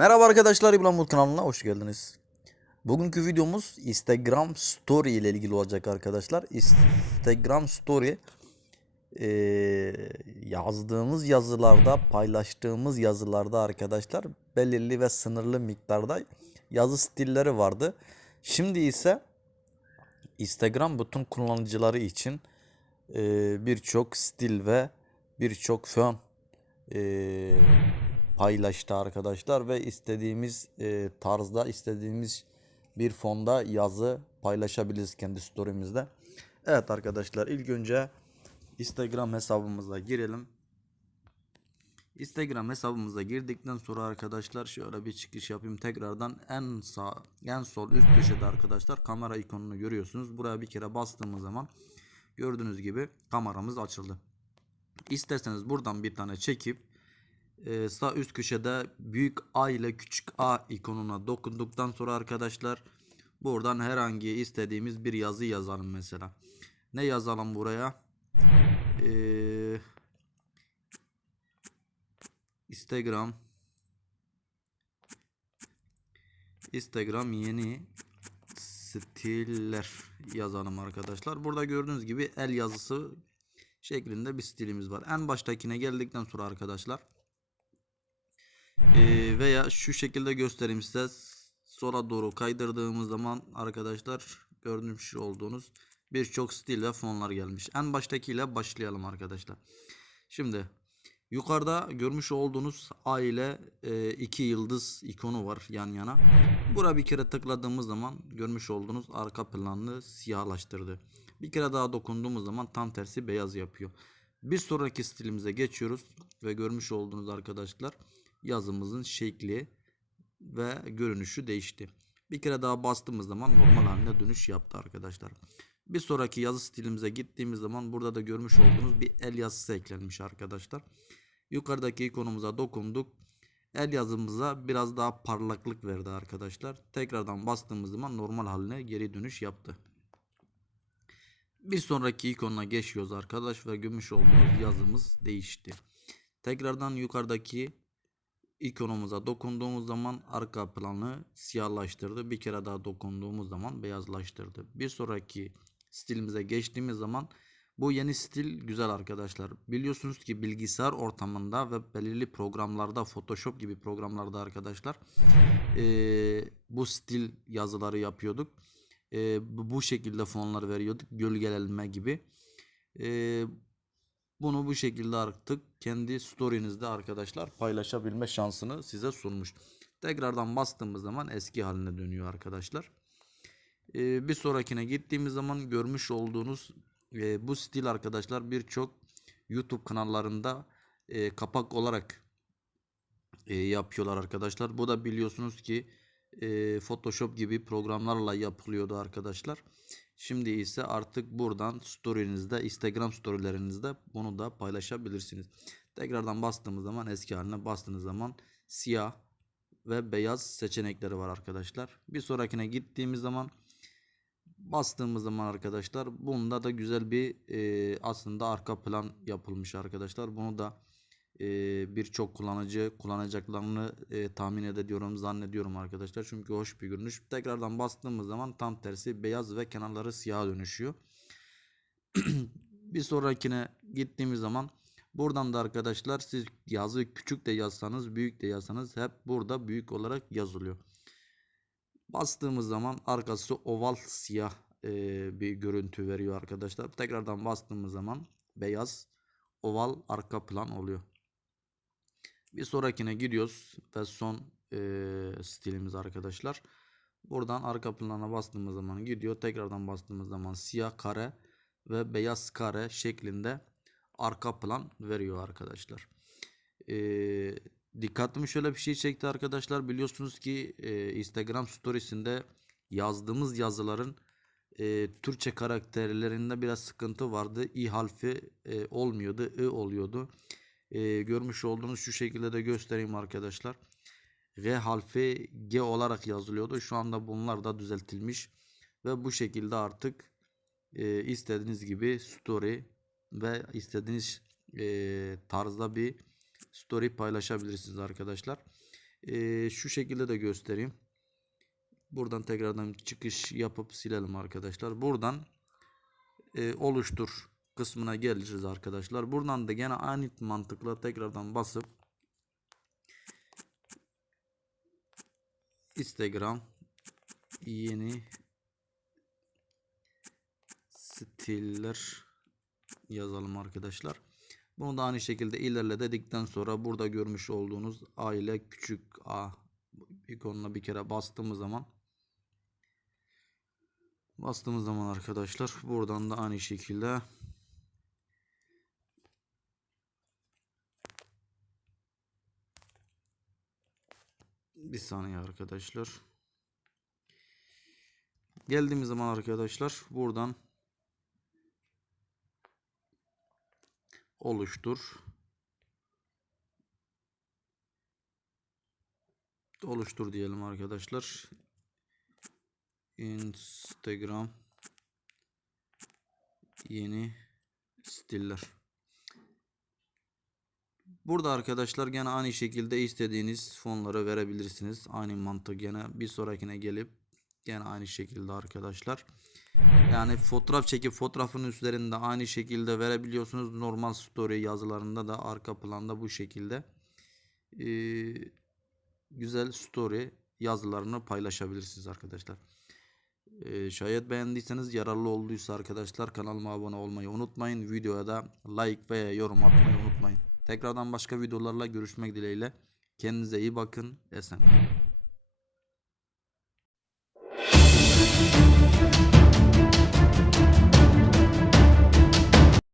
Merhaba arkadaşlar İbrahim Mut kanalına hoş geldiniz. Bugünkü videomuz Instagram Story ile ilgili olacak arkadaşlar. Instagram Story eee, yazdığımız yazılarda, paylaştığımız yazılarda arkadaşlar belirli ve sınırlı miktarda yazı stilleri vardı. Şimdi ise Instagram bütün kullanıcıları için eee, birçok stil ve birçok fön eee, paylaştı arkadaşlar ve istediğimiz eee, tarzda istediğimiz bir fonda yazı paylaşabiliriz kendi story'imizde. Evet arkadaşlar ilk önce Instagram hesabımıza girelim. Instagram hesabımıza girdikten sonra arkadaşlar şöyle bir çıkış yapayım tekrardan en sağ en sol üst köşede arkadaşlar kamera ikonunu görüyorsunuz. Buraya bir kere bastığımız zaman gördüğünüz gibi kameramız açıldı. İsterseniz buradan bir tane çekip e, sağ üst köşede büyük A ile küçük A ikonuna dokunduktan sonra arkadaşlar buradan herhangi istediğimiz bir yazı yazalım mesela. Ne yazalım buraya? Ee, Instagram Instagram yeni stiller yazalım arkadaşlar. Burada gördüğünüz gibi el yazısı şeklinde bir stilimiz var. En baştakine geldikten sonra arkadaşlar ee, veya şu şekilde göstereyim size sola doğru kaydırdığımız zaman arkadaşlar görmüş olduğunuz birçok stil ve fonlar gelmiş. En baştakiyle başlayalım arkadaşlar. Şimdi yukarıda görmüş olduğunuz A ile e, iki yıldız ikonu var yan yana. Bura bir kere tıkladığımız zaman görmüş olduğunuz arka planını siyahlaştırdı. Bir kere daha dokunduğumuz zaman tam tersi beyaz yapıyor. Bir sonraki stilimize geçiyoruz ve görmüş olduğunuz arkadaşlar yazımızın şekli ve görünüşü değişti. Bir kere daha bastığımız zaman normal haline dönüş yaptı arkadaşlar. Bir sonraki yazı stilimize gittiğimiz zaman burada da görmüş olduğunuz bir el yazısı eklenmiş arkadaşlar. Yukarıdaki ikonumuza dokunduk. El yazımıza biraz daha parlaklık verdi arkadaşlar. Tekrardan bastığımız zaman normal haline geri dönüş yaptı. Bir sonraki ikonuna geçiyoruz arkadaş ve görmüş olduğunuz yazımız değişti. Tekrardan yukarıdaki ikonumuza dokunduğumuz zaman arka planı siyahlaştırdı. Bir kere daha dokunduğumuz zaman beyazlaştırdı. Bir sonraki stilimize geçtiğimiz zaman bu yeni stil güzel arkadaşlar. Biliyorsunuz ki bilgisayar ortamında ve belirli programlarda Photoshop gibi programlarda arkadaşlar eee, bu stil yazıları yapıyorduk. Eee, bu, şekilde fonlar veriyorduk. Gölgelenme gibi. Eee bunu bu şekilde artık kendi story'nizde arkadaşlar paylaşabilme şansını size sunmuş. Tekrardan bastığımız zaman eski haline dönüyor arkadaşlar. Ee, bir sonrakine gittiğimiz zaman görmüş olduğunuz e, bu stil arkadaşlar birçok YouTube kanallarında e, kapak olarak e, yapıyorlar arkadaşlar. Bu da biliyorsunuz ki e, Photoshop gibi programlarla yapılıyordu arkadaşlar. Şimdi ise artık buradan story'nizde, Instagram storylerinizde bunu da paylaşabilirsiniz. Tekrardan bastığımız zaman eski haline bastığınız zaman siyah ve beyaz seçenekleri var arkadaşlar. Bir sonrakine gittiğimiz zaman bastığımız zaman arkadaşlar bunda da güzel bir e, aslında arka plan yapılmış arkadaşlar. Bunu da e, birçok kullanıcı kullanacaklarını e, tahmin ediyorum zannediyorum arkadaşlar. Çünkü hoş bir görünüş. Tekrardan bastığımız zaman tam tersi beyaz ve kenarları siyaha dönüşüyor. bir sonrakine gittiğimiz zaman buradan da arkadaşlar siz yazı küçük de yazsanız büyük de yazsanız hep burada büyük olarak yazılıyor. Bastığımız zaman arkası oval siyah e, bir görüntü veriyor arkadaşlar. Tekrardan bastığımız zaman beyaz oval arka plan oluyor. Bir sonrakine gidiyoruz ve son e, stilimiz arkadaşlar. Buradan arka plana bastığımız zaman gidiyor. Tekrardan bastığımız zaman siyah kare ve beyaz kare şeklinde arka plan veriyor arkadaşlar. E, dikkatimi şöyle bir şey çekti arkadaşlar. Biliyorsunuz ki e, Instagram storiesinde yazdığımız yazıların e, Türkçe karakterlerinde biraz sıkıntı vardı. i harfi e, olmuyordu, i oluyordu. E, görmüş olduğunuz şu şekilde de göstereyim arkadaşlar. G harfi G olarak yazılıyordu. Şu anda bunlar da düzeltilmiş. Ve bu şekilde artık e, istediğiniz gibi story ve istediğiniz e, tarzda bir story paylaşabilirsiniz arkadaşlar. Ee, şu şekilde de göstereyim. Buradan tekrardan çıkış yapıp silelim arkadaşlar. Buradan e, oluştur kısmına geleceğiz arkadaşlar. Buradan da gene aynı mantıkla tekrardan basıp Instagram yeni stiller yazalım arkadaşlar. Bunu da aynı şekilde ilerle dedikten sonra burada görmüş olduğunuz A ile küçük A ikonuna bir kere bastığımız zaman bastığımız zaman arkadaşlar buradan da aynı şekilde bir saniye arkadaşlar. Geldiğimiz zaman arkadaşlar buradan oluştur oluştur diyelim arkadaşlar. Instagram yeni stiller. Burada arkadaşlar gene aynı şekilde istediğiniz fonları verebilirsiniz. Aynı mantık gene bir sonrakine gelip gene aynı şekilde arkadaşlar. Yani fotoğraf çekip fotoğrafın üzerinde aynı şekilde verebiliyorsunuz. Normal story yazılarında da arka planda bu şekilde ee, güzel story yazılarını paylaşabilirsiniz arkadaşlar. Ee, şayet beğendiyseniz yararlı olduysa arkadaşlar kanalıma abone olmayı unutmayın. Videoya da like veya yorum atmayı unutmayın. Tekrardan başka videolarla görüşmek dileğiyle. Kendinize iyi bakın. Esen.